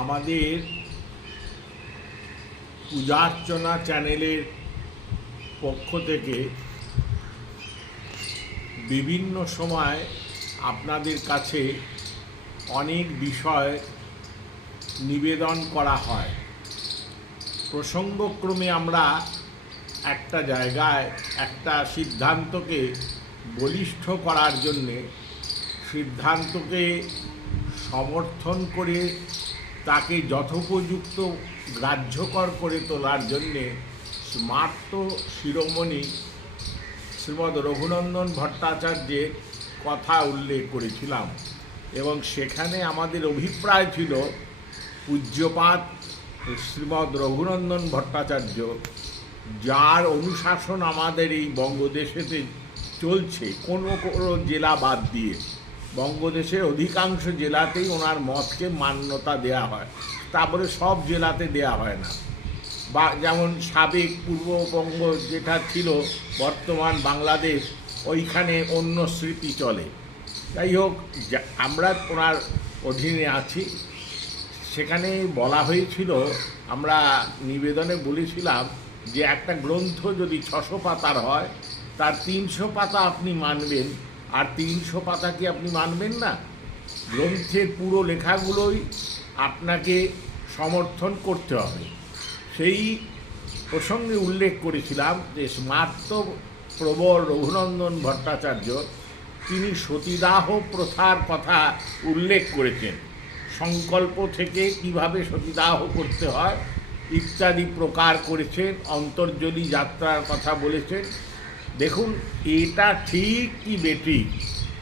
আমাদের পূজার্চনা চ্যানেলের পক্ষ থেকে বিভিন্ন সময় আপনাদের কাছে অনেক বিষয় নিবেদন করা হয়। প্রসঙ্গক্রমে আমরা একটা জায়গায় একটা সিদ্ধান্তকে বলিষ্ঠ করার জন্যে, সিদ্ধান্তকে সমর্থন করে তাকে যথোপযুক্ত গ্রাহ্যকর করে তোলার জন্যে স্মার্ত শিরোমণি শ্রীমৎ রঘুনন্দন ভট্টাচার্যের কথা উল্লেখ করেছিলাম এবং সেখানে আমাদের অভিপ্রায় ছিল পূজ্যপাদ শ্রীমৎ রঘুনন্দন ভট্টাচার্য, যার অনুশাসন আমাদের এই বঙ্গদেশেতে চলছে, কোনো কোনো জেলা বাদ দিয়ে বঙ্গদেশের অধিকাংশ জেলাতেই ওনার মতকে মান্যতা দেয়া হয়, তারপরে সব জেলাতে দেয়া হয় না। বা যেমন সাবেক পূর্ববঙ্গ যেটা ছিল বর্তমান বাংলাদেশ, ওইখানে অন্য স্মৃতি চলে। যাই হোক, আমরা ওনার অধীনে আছি। সেখানে বলা হয়েছিল, আমরা নিবেদনে বলেছিলাম যে একটা গ্রন্থ যদি 600 পাতার হয়, তার 300 পাতা আপনি মানবেন, আর 300 পাতা কি আপনি মানবেন না? গ্রন্থের পুরো লেখাগুলোই আপনাকে সমর্থন করতে হবে। সেই প্রসঙ্গে উল্লেখ করেছিলাম যে স্মার্ত প্রবর রঘুনন্দন ভট্টাচার্য তিনি সতীদাহ প্রথার কথা উল্লেখ করেছেন। সংকল্প থেকে কিভাবে সতীদাহ করতে হয় ইত্যাদি প্রকার করেছেন, অন্তর্জলি যাত্রার কথা বলেছেন। দেখুন, এটা ঠিক কি বেঠিক